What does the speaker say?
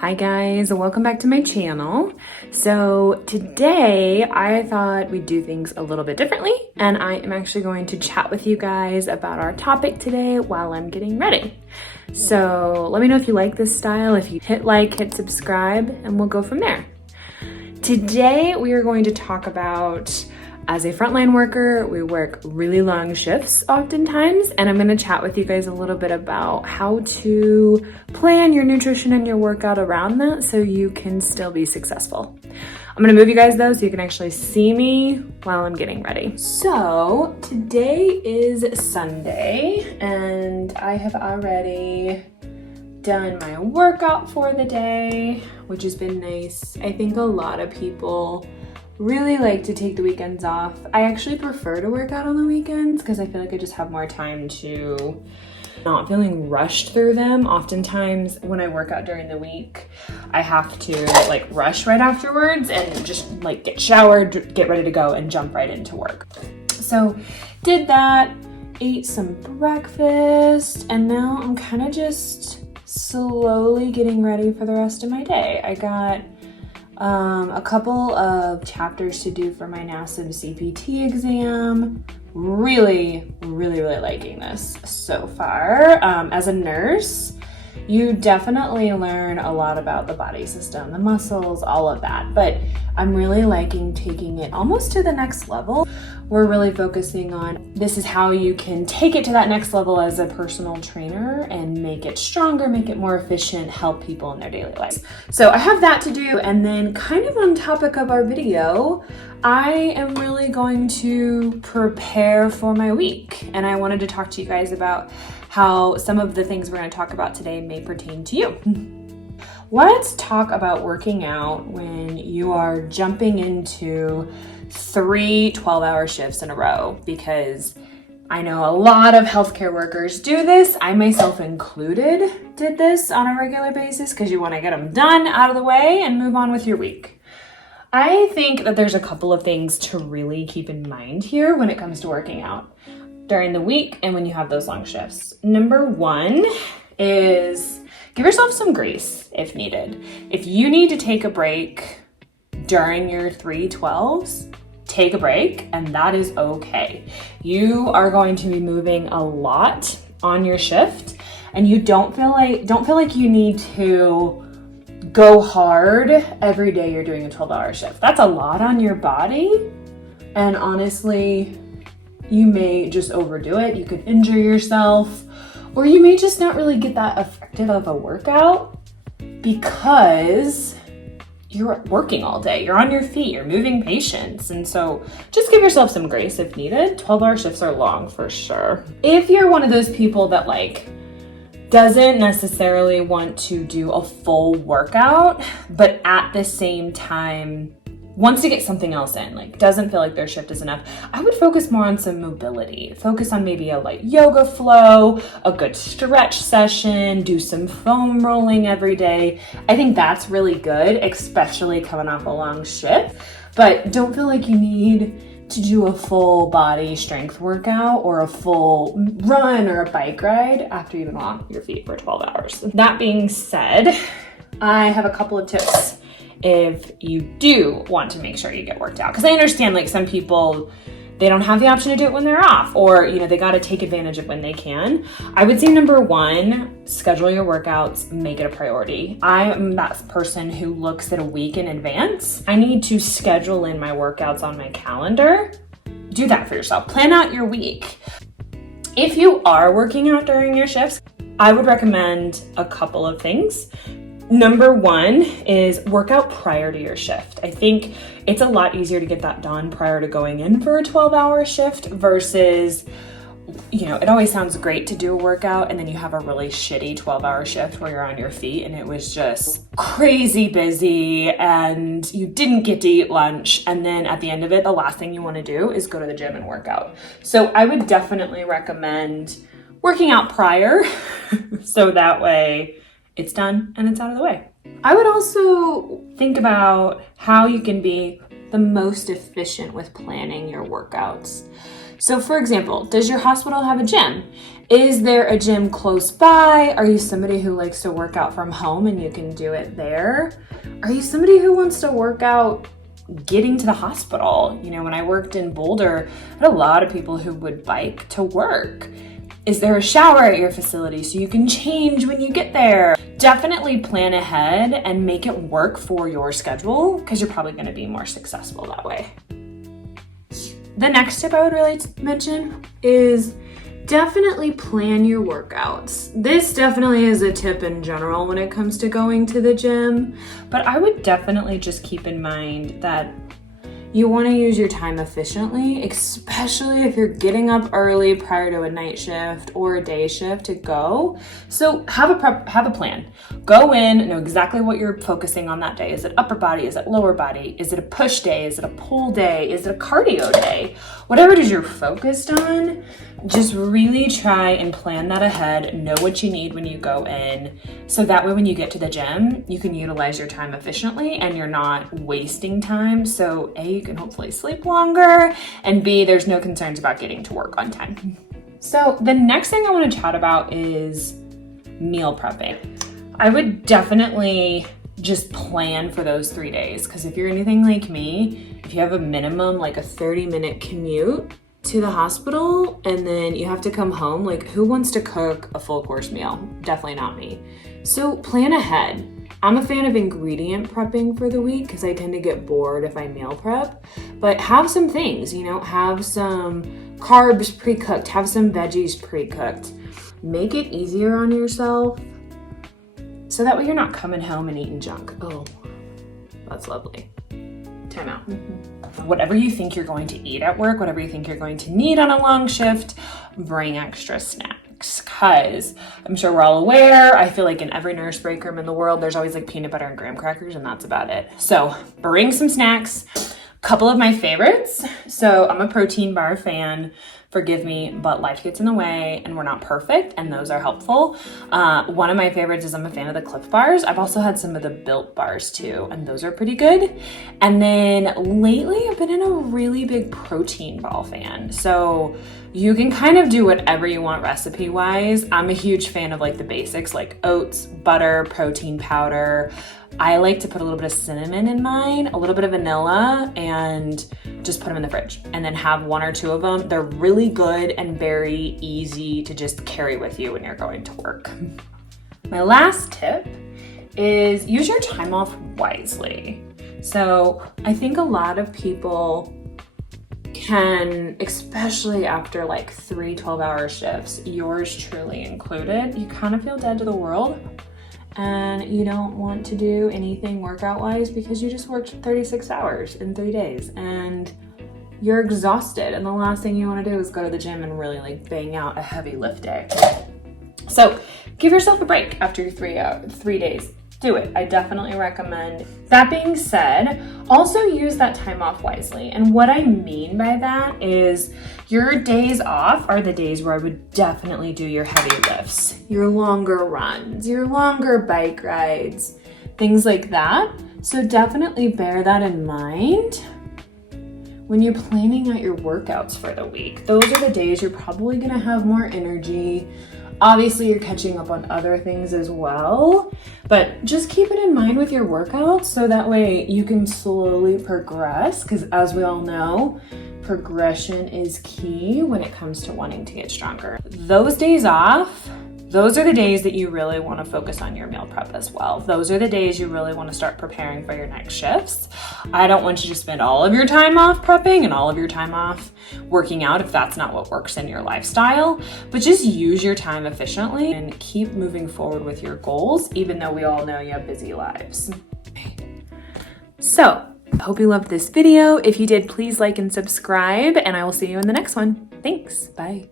Hi guys, welcome back to my channel. So today I thought we'd do things a little bit differently, and I am actually going to chat with you guys about our topic today while I'm getting ready. So let me know if you like this style. If you hit like, hit subscribe, and we'll go from there. Today we are going to talk about, as a frontline worker, we work really long shifts oftentimes, and I'm going to chat with you guys a little bit about how to plan your nutrition and your workout around that so you can still be successful. I'm going to move you guys though so you can actually see me while I'm getting ready. So today is Sunday and I have already done my workout for the day, which has been nice. I think a lot of people really like to take the weekends off. I actually prefer to work out on the weekends because I feel like I just have more time to not feeling rushed through them. Oftentimes when I work out during the week, I have to like rush right afterwards and just like get showered, get ready to go and jump right into work. So did that, ate some breakfast, and now I'm kind of just slowly getting ready for the rest of my day. I got a couple of chapters to do for my NASM CPT exam. Really liking this so far. As a nurse, you definitely learn a lot about the body system, the muscles, all of that. But I'm really liking taking it almost to the next level. We're really focusing on this is how you can take it to that next level as a personal trainer and make it stronger, make it more efficient, help people in their daily lives. So I have that to do. And then kind of on topic of our video, I am really going to prepare for my week. And I wanted to talk to you guys about how some of the things we're going to talk about today may pertain to you. Let's talk about working out when you are jumping into 3 12-hour shifts in a row, because I know a lot of healthcare workers do this. I myself included did this on a regular basis because you want to get them done, out of the way, and move on with your week. I think that there's a couple of things to really keep in mind here when it comes to working out during the week and when you have those long shifts. Number one is give yourself some grace if needed. If you need to take a break during your 3/12s, take a break, and that is okay. You are going to be moving a lot on your shift, and you don't feel like you need to go hard every day you're doing a 12-hour shift. That's a lot on your body, and honestly, you may just overdo it. You could injure yourself, or you may just not really get that effective of a workout because you're working all day. You're on your feet, you're moving patients. And so just give yourself some grace if needed. 12-hour shifts are long for sure. If you're one of those people that doesn't necessarily want to do a full workout, but at the same time wants to get something else in, doesn't feel like their shift is enough, I would focus more on some mobility. Focus on maybe a light yoga flow, a good stretch session, do some foam rolling every day. I think that's really good, especially coming off a long shift. But don't feel like you need to do a full body strength workout or a full run or a bike ride after you've been on your feet for 12 hours. That being said, I have a couple of tips if you do want to make sure you get worked out. Because I understand some people, they don't have the option to do it when they're off, or they got to take advantage of when they can. I would say number one, schedule your workouts, make it a priority. I'm that person who looks at a week in advance. I need to schedule in my workouts on my calendar. Do that for yourself. Plan out your week. If you are working out during your shifts, I would recommend a couple of things. Number one is work out prior to your shift. I think it's a lot easier to get that done prior to going in for a 12-hour shift versus, it always sounds great to do a workout and then you have a really shitty 12-hour shift where you're on your feet and it was just crazy busy and you didn't get to eat lunch. And then at the end of it, the last thing you want to do is go to the gym and work out. So I would definitely recommend working out prior so that way it's done and it's out of the way. I would also think about how you can be the most efficient with planning your workouts. So for example, does your hospital have a gym? Is there a gym close by? Are you somebody who likes to work out from home and you can do it there? Are you somebody who wants to work out getting to the hospital? You know, when I worked in Boulder, I had a lot of people who would bike to work. Is there a shower at your facility so you can change when you get there? Definitely plan ahead and make it work for your schedule because you're probably going to be more successful that way. The next tip I would really mention is definitely plan your workouts. This definitely is a tip in general when it comes to going to the gym, but I would definitely just keep in mind that you want to use your time efficiently, especially if you're getting up early prior to a night shift or a day shift to go. So have a plan. Go in, know exactly what you're focusing on that day. Is it upper body? Is it lower body? Is it a push day? Is it a pull day? Is it a cardio day? Whatever it is you're focused on, just really try and plan that ahead. Know what you need when you go in. So that way when you get to the gym, you can utilize your time efficiently and you're not wasting time. So A, you can hopefully sleep longer, and B, there's no concerns about getting to work on time. So the next thing I want to chat about is meal prepping. I would definitely just plan for those 3 days, because if you're anything like me, if you have a minimum like a 30-minute commute to the hospital and then you have to come home, like who wants to cook a full course meal? Definitely not me. So plan ahead. I'm a fan of ingredient prepping for the week because I tend to get bored if I meal prep, but have some things, you know, have some carbs pre-cooked, have some veggies pre-cooked. Make it easier on yourself so that way you're not coming home and eating junk. Oh, that's lovely. Time out. Whatever you think you're going to eat at work, whatever you think you're going to need on a long shift, bring extra snacks. Because I'm sure we're all aware, I feel like in every nurse break room in the world, there's always like peanut butter and graham crackers, and that's about it. So bring some snacks. Couple of my favorites. So I'm a protein bar fan. Forgive me, but life gets in the way and we're not perfect, and those are helpful. One of my favorites is I'm a fan of the Cliff bars. I've also had some of the Built bars too, and those are pretty good. And then lately I've been in a really big protein ball fan. So you can kind of do whatever you want recipe wise. I'm a huge fan of like the basics, like oats, butter, protein powder. I like to put a little bit of cinnamon in mine, a little bit of vanilla, and just put them in the fridge and then have one or two of them. They're really good and very easy to just carry with you when you're going to work. My last tip is use your time off wisely. So I think a lot of people can, especially after like 3 12-hour shifts, yours truly included, you kind of feel dead to the world. And you don't want to do anything workout wise because you just worked 36 hours in 3 days and you're exhausted. And the last thing you want to do is go to the gym and really like bang out a heavy lift day. So give yourself a break after your 3 days. Do it. I definitely recommend. That being said, also use that time off wisely. And what I mean by that is your days off are the days where I would definitely do your heavy lifts, your longer runs, your longer bike rides, things like that. So definitely bear that in mind when you're planning out your workouts for the week. Those are the days you're probably going to have more energy. Obviously, you're catching up on other things as well, but just keep it in mind with your workouts so that way you can slowly progress, because as we all know, progression is key when it comes to wanting to get stronger. Those days off, those are the days that you really want to focus on your meal prep as well. Those are the days you really want to start preparing for your next shifts. I don't want you to spend all of your time off prepping and all of your time off working out if that's not what works in your lifestyle, but just use your time efficiently and keep moving forward with your goals, even though we all know you have busy lives. So, I hope you loved this video. If you did, please like and subscribe, and I will see you in the next one. Thanks. Bye.